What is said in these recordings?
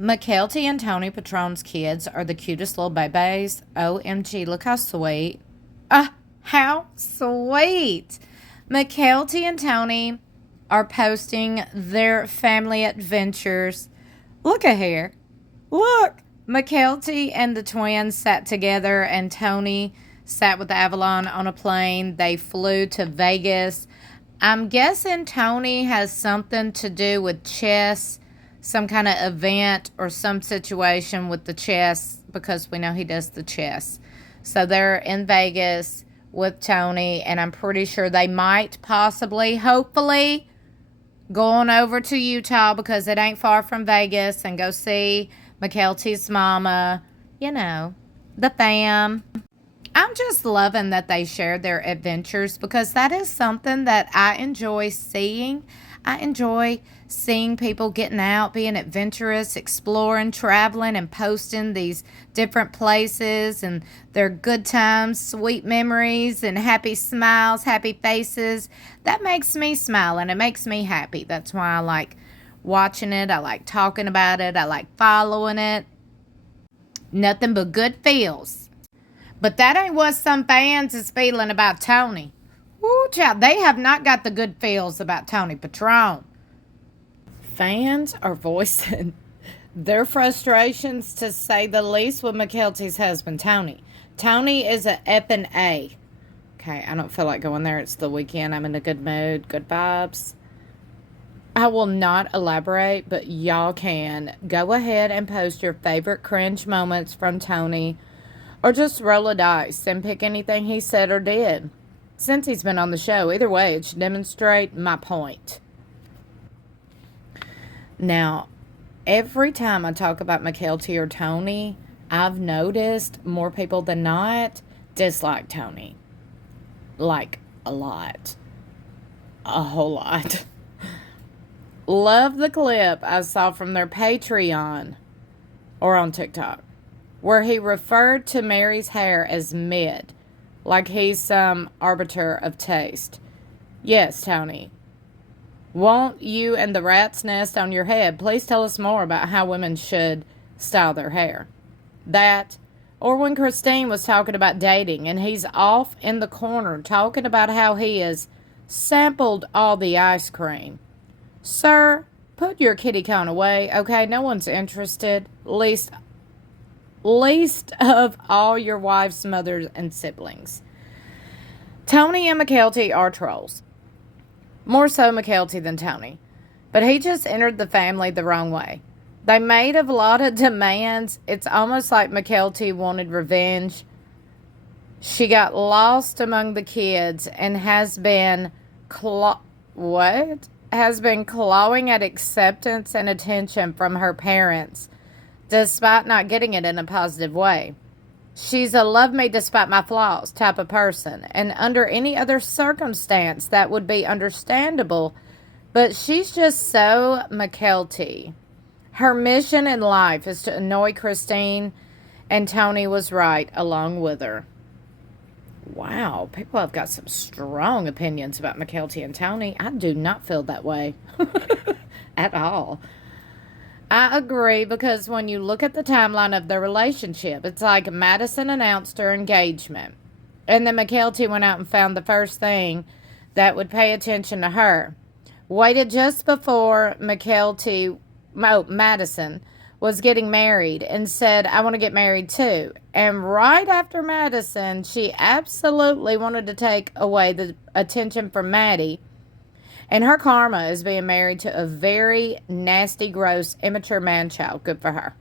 Mykelti and Tony Padron's kids are the cutest little babies. OMG, look how sweet. How sweet. Mykelti and Tony are posting their family adventures. Look at here. Look. Mykelti and the twins sat together, and Tony sat with Avalon on a plane. They flew to Vegas. I'm guessing Tony has something to do with chess, some kind of event or some situation with the chess, because we know he does the chess. So they're in Vegas with Tony, and I'm pretty sure they might possibly, hopefully, go on over to Utah, because it ain't far from Vegas, and go see Mykelti's mama, you know, the fam. I'm just loving that they share their adventures, because that is something that I enjoy seeing. I enjoy seeing people getting out, being adventurous, exploring, traveling, and posting these different places and their good times, sweet memories, and happy smiles, happy faces. That makes me smile, and it makes me happy. That's why I like watching it. I like talking about it. I like following it. Nothing but good feels. But that ain't what some fans is feeling about Tony. Woo, child, they have not got the good feels about Tony Padron. Fans are voicing their frustrations, to say the least, with Mykelti's husband, Tony. Tony is a effing A. Okay, I don't feel like going there. It's the weekend. I'm in a good mood, good vibes. I will not elaborate, but y'all can go ahead and post your favorite cringe moments from Tony, or just roll a dice and pick anything he said or did since he's been on the show. Either way, it should demonstrate my point. Now, every time I talk about Mykelti or Tony, I've noticed more people than not dislike Tony. Like, a lot. A whole lot. Love the clip I saw from their Patreon, or on TikTok, where he referred to Mary's hair as mid, like he's some arbiter of taste. Yes, Tony. Won't you and the rat's nest on your head please tell us more about how women should style their hair? That, or when Christine was talking about dating, and he's off in the corner talking about how he has sampled all the ice cream. Sir, put your kitty cone away, okay? No one's interested. Least of all your wife's mothers and siblings. Tony and Mykelti are trolls. More so Mykelti than Tony. But he just entered the family the wrong way. They made a lot of demands. It's almost like Mykelti wanted revenge. She got lost among the kids and has been clawing at acceptance and attention from her parents, despite not getting it in a positive way. She's a love me despite my flaws type of person, and under any other circumstance that would be understandable, but she's just so Mykelti. Her mission in life is to annoy Christine, and Tony was right along with her. Wow, people have got some strong opinions about Mykelti and Tony. I do not feel that way at all. I agree, because when you look at the timeline of their relationship, it's like Madison announced her engagement, and then Mykelti went out and found the first thing that would pay attention to her. Waited just before Madison was getting married and said, I want to get married too. And right after Madison, she absolutely wanted to take away the attention from Maddie. And her karma is being married to a very nasty, gross, immature man-child. Good for her.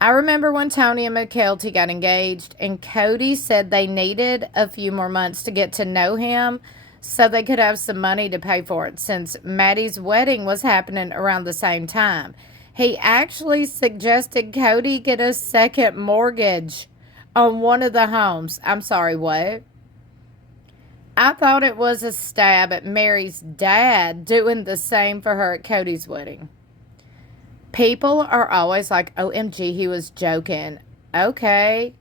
I remember when Tony and Mykelti got engaged, and Cody said they needed a few more months to get to know him so they could have some money to pay for it, since Maddie's wedding was happening around the same time. He actually suggested Cody get a second mortgage on one of the homes. I'm sorry, what? I thought it was a stab at Mary's dad doing the same for her at Cody's wedding. People are always like, OMG, he was joking. Okay,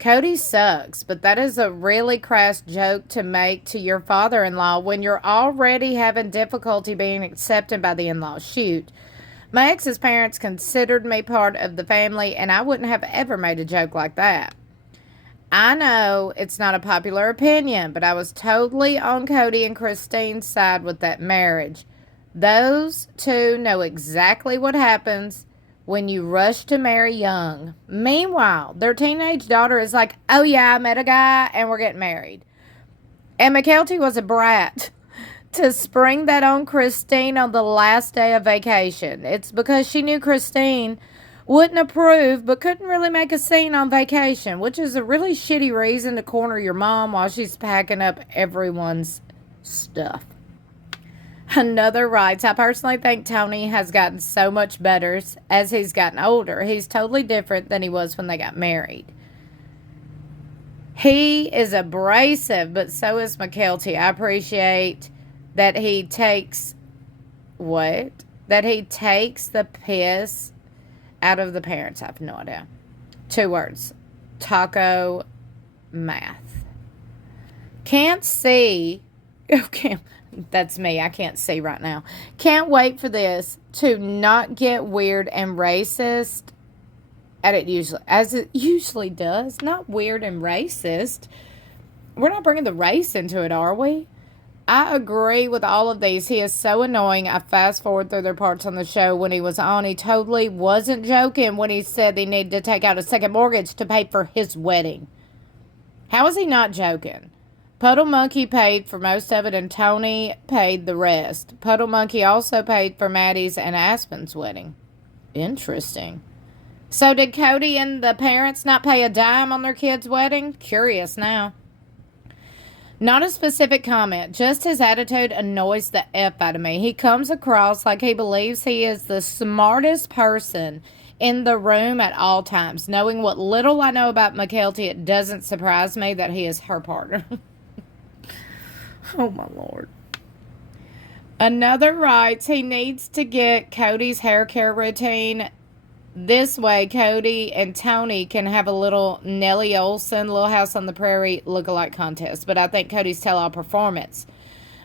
Cody sucks, but that is a really crass joke to make to your father-in-law when you're already having difficulty being accepted by the in-laws. Shoot. My ex's parents considered me part of the family, and I wouldn't have ever made a joke like that. I know it's not a popular opinion, but I was totally on Cody and Christine's side with that marriage. Those two know exactly what happens when you rush to marry young. Meanwhile, their teenage daughter is like, oh yeah, I met a guy and we're getting married. And Mykelti was a brat to spring that on Christine on the last day of vacation. It's because she knew Christine wouldn't approve but couldn't really make a scene on vacation, which is a really shitty reason to corner your mom while she's packing up everyone's stuff. Another writes, I personally think Tony has gotten so much better as he's gotten older. He's totally different than he was when they got married. He is abrasive, but so is Mykelti. I appreciate that he takes that he takes the piss out of the parents. I have no idea. 2 words. Taco math. Can't see. Okay, that's me. I can't see right now. Can't wait for this to not get weird and racist as it usually does. Not weird and racist. We're not bringing the race into it, are we? I agree with all of these. He is so annoying. I fast forward through their parts on the show when he was on. He totally wasn't joking when he said he needed to take out a second mortgage to pay for his wedding. How is he not joking? Puddle Monkey paid for most of it and Tony paid the rest. Puddle Monkey also paid for Maddie's and Aspen's wedding. Interesting. So did Cody and the parents not pay a dime on their kid's wedding? Curious now. Not a specific comment, just his attitude annoys the F out of me. He comes across like he believes he is the smartest person in the room at all times. Knowing what little I know about Mykelti, it doesn't surprise me that he is her partner. Oh my Lord. Another writes, he needs to get Cody's hair care routine. This way, Cody and Tony can have a little Nellie Olson, Little House on the Prairie look-alike contest. But I think Cody's tell-all performance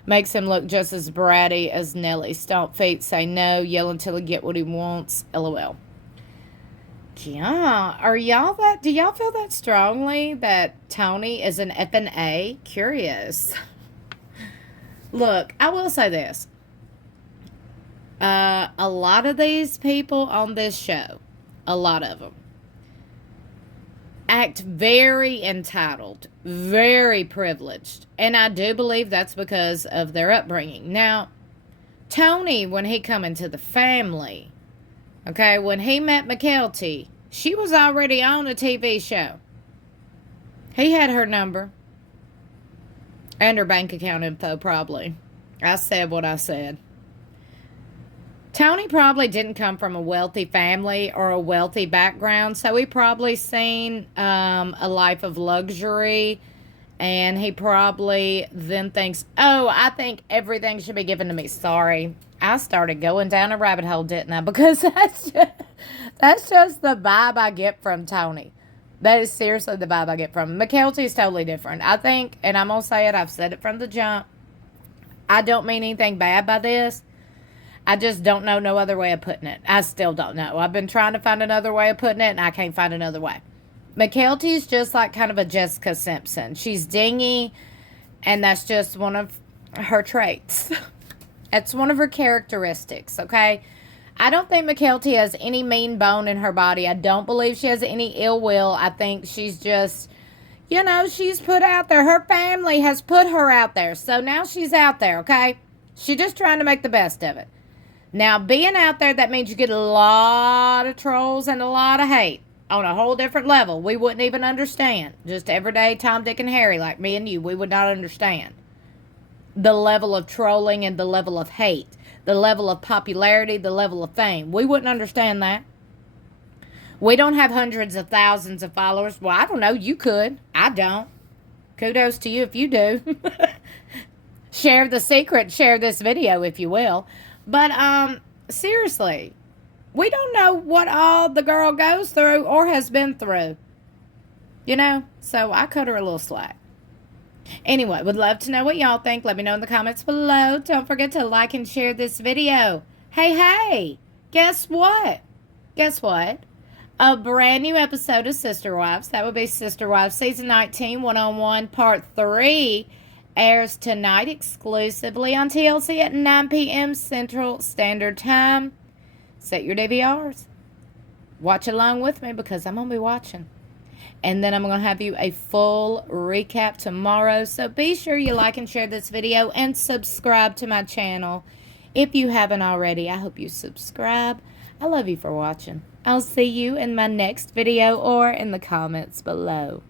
makes him look just as bratty as Nellie. Stomp feet, say no, yell until he get what he wants. LOL. Yeah, do y'all feel that strongly that Tony is an effing A? Curious. Look, I will say this. A lot of these people on this show, a lot of them, act very entitled, very privileged. And I do believe that's because of their upbringing. Now, Tony, when he come into the family, okay, when he met Mykelti, she was already on a TV show. He had her number. And her bank account info, probably. I said what I said. Tony probably didn't come from a wealthy family or a wealthy background, so he probably seen a life of luxury, and he probably then thinks, oh, I think everything should be given to me. Sorry, I started going down a rabbit hole, didn't I? Because that's just the vibe I get from Tony. That is seriously the vibe I get from him. Mykelti is totally different. I think, and I'm going to say it, I've said it from the jump, I don't mean anything bad by this. I just don't know no other way of putting it. I still don't know. I've been trying to find another way of putting it, and I can't find another way. Mykelti's just like kind of a Jessica Simpson. She's dingy, and that's just one of her traits. It's one of her characteristics, okay? I don't think Mykelti has any mean bone in her body. I don't believe she has any ill will. I think she's just, she's put out there. Her family has put her out there. So now she's out there, okay? She's just trying to make the best of it. Now, being out there, that means you get a lot of trolls and a lot of hate on a whole different level. We wouldn't even understand. Just everyday Tom, Dick, and Harry like me and you, we would not understand the level of trolling and the level of hate, the level of popularity, the level of fame. We wouldn't understand that. We don't have hundreds of thousands of followers. Well, I don't know. You could. I don't. Kudos to you if you do. Share the secret. Share this video if you will. But, seriously, we don't know what all the girl goes through or has been through. So I cut her a little slack. Anyway, would love to know what y'all think. Let me know in the comments below. Don't forget to like and share this video. Hey, guess what? Guess what? A brand new episode of Sister Wives, that would be Sister Wives Season 19, One-on-One, Part 3, airs tonight exclusively on TLC at 9 p.m. Central Standard Time. Set your DVRs. Watch along with me because I'm going to be watching. And then I'm going to have you a full recap tomorrow. So be sure you like and share this video and subscribe to my channel. If you haven't already, I hope you subscribe. I love you for watching. I'll see you in my next video or in the comments below.